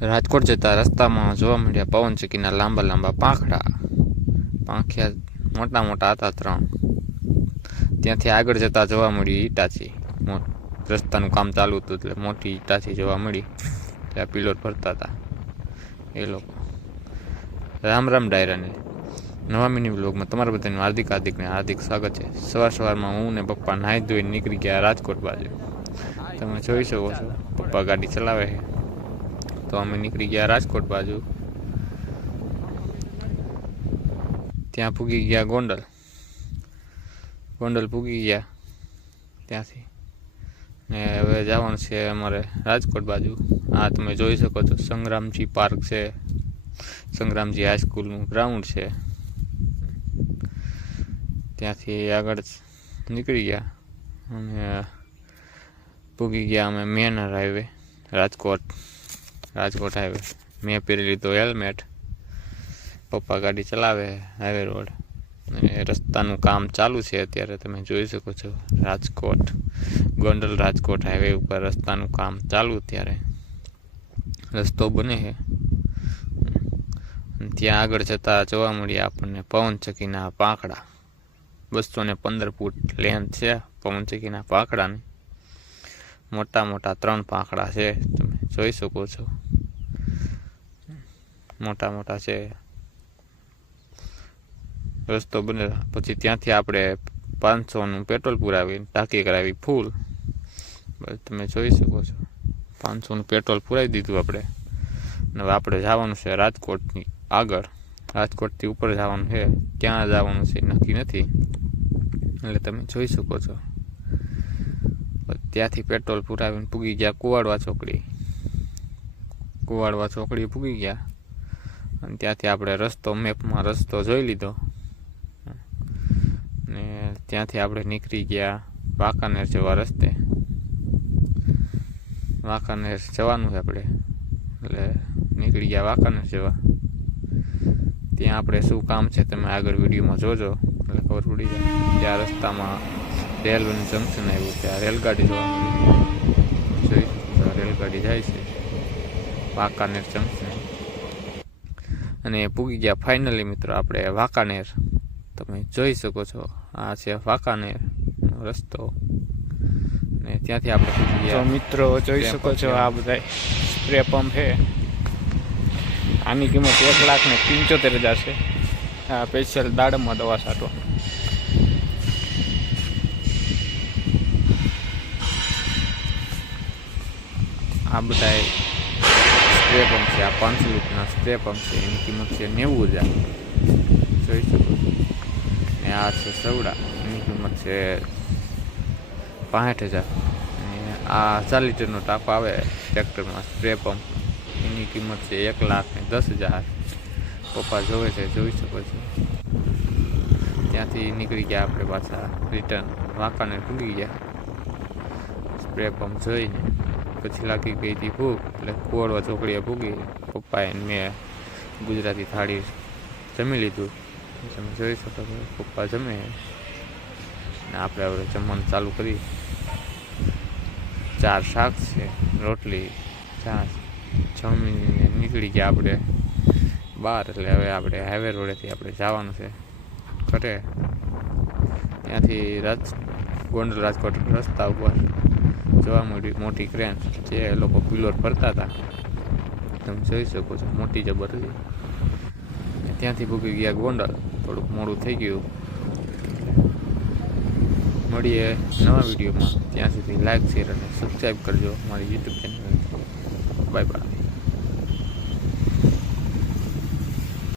રાજકોટ જતા રસ્તામાં જોવા મળ્યા પવનચક્કીના લાંબા લાંબા પાંખિયા મોટા મોટા હતા 3. ત્યાંથી આગળ જતા જોવા મળી ઈટાચી. રસ્તાનું કામ ચાલુ હતું એટલે મોટી ઈટાચી જોવા મળી. ત્યાં પિલોર ભરતા હતા એ લોકો. રામ રામ ડાયરાને નવા મિની બ્લોગમાં તમારા બધાનું હાર્દિક સ્વાગત છે. સવારમાં હું ને પપ્પા નાહી ધોઈને નીકળી ગયા રાજકોટ બાજુ. તમે જોઈ શકો છો પપ્પા ગાડી ચલાવે છે, તો અમે નીકળી ગયા રાજકોટ બાજુ. ત્યાં પૂગી ગયા ગોંડલ પૂગી ગયા ત્યાંથી ને હવે જવાનું છે અમારે રાજકોટ બાજુ. આ તમે જોઈ શકો છો સંગ્રામજી પાર્ક છે, સંગ્રામજી હાઈસ્કૂલનું ગ્રાઉન્ડ છે. ત્યાંથી આગળ નીકળી ગયા અને પૂગી ગયા અમે મેનર હાઈવે રાજકોટ હાઈવે. મેં પહેરી લીધો હેલ્મેટ. પપ્પા ગાડી ચલાવે હાઈવે રોડ અને રસ્તાનું કામ ચાલુ છે અત્યારે. તમે જોઈ શકો છો ગોંડલ રાજકોટ હાઈવે ઉપર રસ્તાનું કામ ચાલુ. અત્યારે રસ્તો બને છે. ત્યાં આગળ જતા જોવા મળ્યા આપણને પવનચક્કીના પાંખડા. 215 ફૂટ લેન્થ છે પવનચક્કીના પાંખડાની. મોટા મોટા 3 પાંખડા છે, તમે જોઈ શકો છો. મોટા મોટા છે. રસ્તો બને પછી ત્યાંથી આપણે 500નું પેટ્રોલ પુરાવીને ટાંકી કરાવી ફૂલ. તમે જોઈ શકો છો 500નું પેટ્રોલ પુરાવી દીધું આપણે. હવે આપણે જવાનું છે રાજકોટની આગળ. રાજકોટથી ઉપર જવાનું છે, ક્યાં જવાનું છે નક્કી નથી, એટલે તમે જોઈ શકો છો. ત્યાંથી પેટ્રોલ પુરાવીને પૂગી ગયા કુવાડવા ચોકડી પૂગી ગયા. અને ત્યાંથી આપણે મેપમાં રસ્તો જોઈ લીધો ને ત્યાંથી આપણે નીકળી ગયા વાંકાનેર જવા રસ્તે. વાંકાનેર જવાનું છે આપણે, એટલે નીકળી ગયા વાંકાનેર જવા. ત્યાં આપણે શું કામ છે તમે આગળ વિડીયોમાં જોજો એટલે ખબર પડી જાય. ત્યાં રસ્તામાં રેલવેનું જંકશન આવ્યું, ત્યાં રેલગાડી જોવા મળી. રેલગાડી જાય છે વાંકાનેર જંકશન. અને પૂગી ગયા ફાઇનલી મિત્રો આપણે વાંકાનેર. તમે જોઈ શકો છો આ છે વાંકાનેર રસ્તો. અને ત્યાંથી આપણે પૂગી ગયા. મિત્રો જોઈ શકો છો આ બધા સ્પ્રે પંપ છે. આની કિંમત 1,75,000 છે. આ સ્પેશિયલ દાડમમાં દવા છાંટવા. આ બધા સ્પ્રે પંપ છે. આ 500 લીટરના સ્પ્રે પંપ છે. એની કિંમત છે 90,000. જોઈ શકો છો. ને આ છે સવડા. એની કિંમત છે 65,000. અને આ 4 લીટરનો ટાંકો આવે ટ્રેક્ટરમાં સ્પ્રે પંપ. એની કિંમત છે 1,10,000. પપ્પા જોવે છે, જોઈ શકો છો. ત્યાંથી નીકળી ગયા આપણે પાછા રિટર્ન વાંકાનેર પૂગી ગયા. સ્પ્રે પંપ જોઈને પછી લાગી ગઈ હતી ભૂખ, એટલે કુવાડવા ચોકડીએ પૂગી. પપ્પાએ મેં ગુજરાતી થાળી જમી લીધું. તમે જોઈ શકો છો પપ્પા જમે ને આપણે હવે જમવાનું ચાલુ કરી. 4 શાક છે, રોટલી, છાશ. જમીને નીકળી ગયા આપણે બહાર. એટલે હવે આપણે હાઈવે રોડેથી આપણે જવાનું છે ઘરે. ત્યાંથી ગોંડલ રાજકોટ રસ્તા ઉપર જોવા મળી મોટી ક્રેન, જે લોકો પિલોર ભરતા હતા. તમે જોઈ શકો છો મોટી જબર હતી. ત્યાંથી પૂગી ગયા ગોંડલ. થોડુંક મોડું થઈ ગયું. મળીએ નવા વિડીયોમાં. ત્યાં સુધી લાઈક, શેર અને સબસ્ક્રાઈબ કરજો મારી યુટ્યુબ ચેનલ. Bye bye.